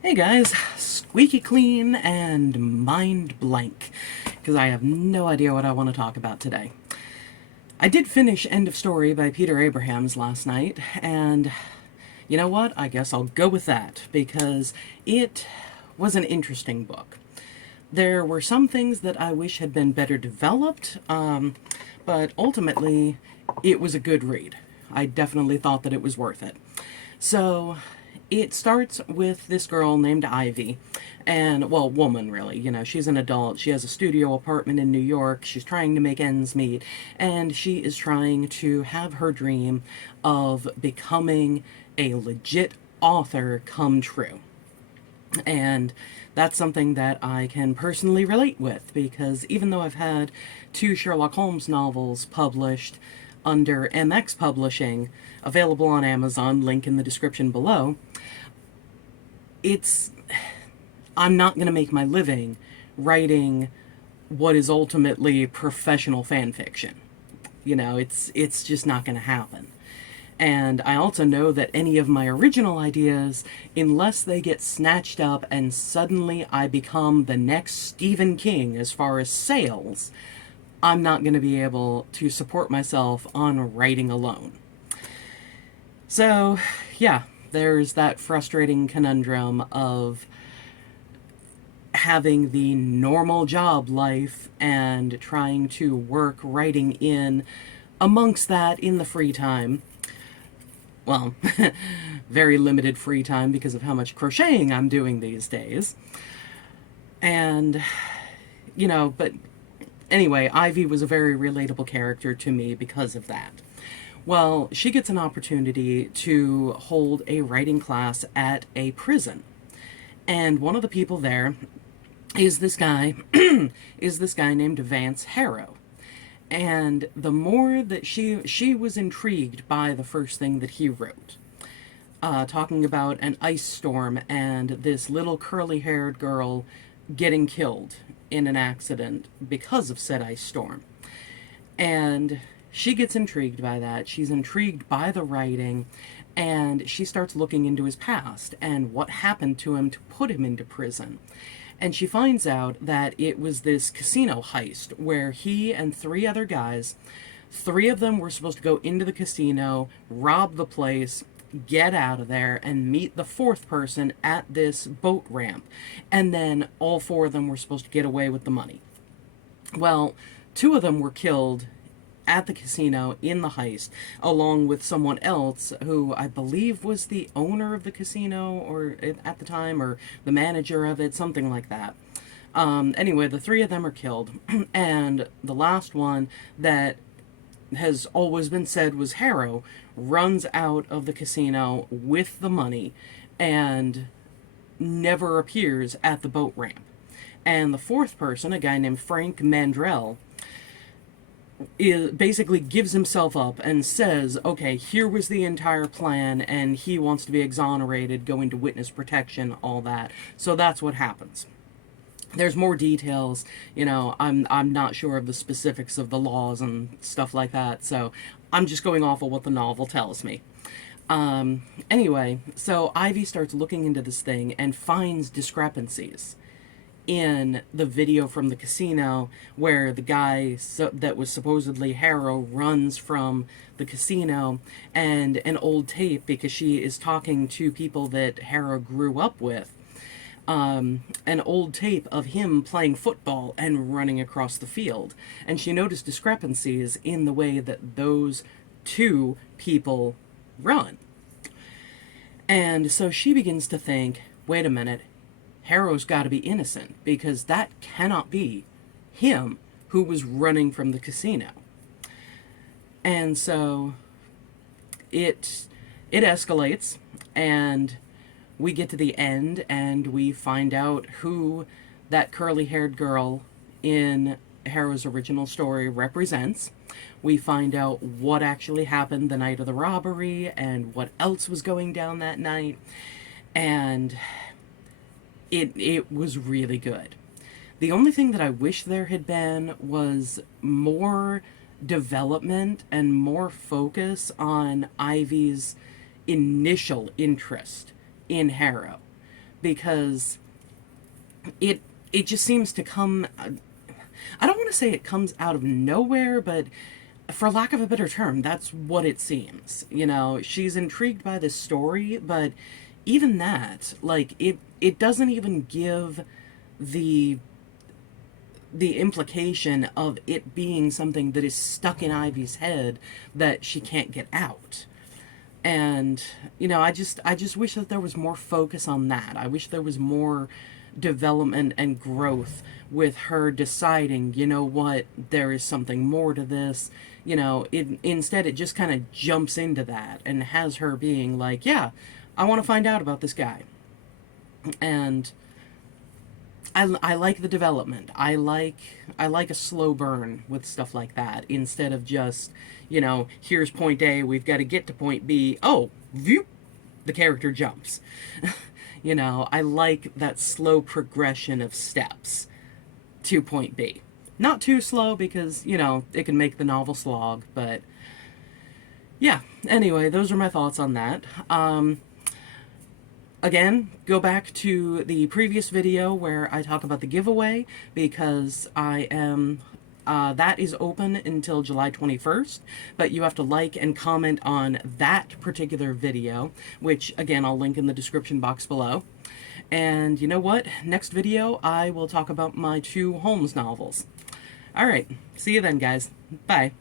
Hey guys, squeaky clean and mind blank, because I have no idea what I want to talk about today. I did finish End of Story by Peter Abrahams last night, and you know what? I guess I'll go with that, because it was an interesting book. There were some things that I wish had been better developed, but ultimately, it was a good read. I definitely thought that it was worth it. So, it starts with this girl named Ivy, and, well, woman really. You know, she's an adult. She has a studio apartment in New York. She's trying to make ends meet, and she is trying to have her dream of becoming a legit author come true. And that's something that I can personally relate with, because even though I've had two Sherlock Holmes novels published under MX Publishing, available on Amazon, link in the description below, it's I'm not going to make my living writing what is ultimately professional fan fiction. You know, it's just not going to happen. And I also know that any of my original ideas, unless they get snatched up and suddenly I become the next Stephen King as far as sales, I'm not going to be able to support myself on writing alone. So, yeah, there's that frustrating conundrum of having the normal job life and trying to work writing in amongst that in the free time. Well, very limited free time because of how much crocheting I'm doing these days. And, but anyway, Ivy was a very relatable character to me because of that. Well, she gets an opportunity to hold a writing class at a prison. And one of the people there is this guy named Vance Harrow. And the more that she was intrigued by the first thing that he wrote, talking about an ice storm and this little curly-haired girl getting killed in an accident because of said ice storm. And she gets intrigued by that. She's intrigued by the writing, and she starts looking into his past and what happened to him to put him into prison. And she finds out that it was this casino heist where he and three other guys, three of them were supposed to go into the casino, rob the place, get out of there, and meet the fourth person at this boat ramp. And then all four of them were supposed to get away with the money. Well, two of them were killed at the casino in the heist, along with someone else who I believe was the owner of the casino, or at the time, or the manager of it, something like that. Anyway, the three of them are killed, and the last one that has always been said was Harrow runs out of the casino with the money and never appears at the boat ramp. And the fourth person, a guy named Frank Mandrell, basically gives himself up and says, okay, here was the entire plan, and he wants to be exonerated, go into witness protection, all that. So that's what happens. There's more details, I'm not sure of the specifics of the laws and stuff like that, so I'm just going off of what the novel tells me. Anyway, so Ivy starts looking into this thing and finds discrepancies in the video from the casino where the guy that was supposedly Harrow runs from the casino, and an old tape because she is talking to people that Harrow grew up with. An old tape of him playing football and running across the field. And she noticed discrepancies in the way that those two people run. And so she begins to think, wait a minute, Harrow's got to be innocent, because that cannot be him who was running from the casino. And so it escalates, and we get to the end, and we find out who that curly-haired girl in Harrow's original story represents. We find out what actually happened the night of the robbery and what else was going down that night. And it was really good. The only thing that I wish there had been was more development and more focus on Ivy's initial interest in Harrow. because it just seems to come, I don't want to say it comes out of nowhere, but for lack of a better term, that's what it seems. You know, she's intrigued by this story, but even that, like, it doesn't even give the implication of it being something that is stuck in Ivy's head that she can't get out. And you know, I just wish that there was more focus on that. I wish there was more development and growth with her deciding, you know what, there is something more to this. You know, instead it just kind of jumps into that and has her being like, yeah, I want to find out about this guy. And I like the development. I like a slow burn with stuff like that instead of just, you know, here's point A, we've got to get to point B. Oh, view, the character jumps. You know, I like that slow progression of steps to point B. Not too slow because, you know, it can make the novel slog, but yeah. Anyway, those are my thoughts on that. Again, go back to the previous video where I talk about the giveaway because I am, that is open until July 21st, but you have to like and comment on that particular video, which again, I'll link in the description box below. And you know what? Next video, I will talk about my 2 Holmes novels. Alright, see you then, guys. Bye.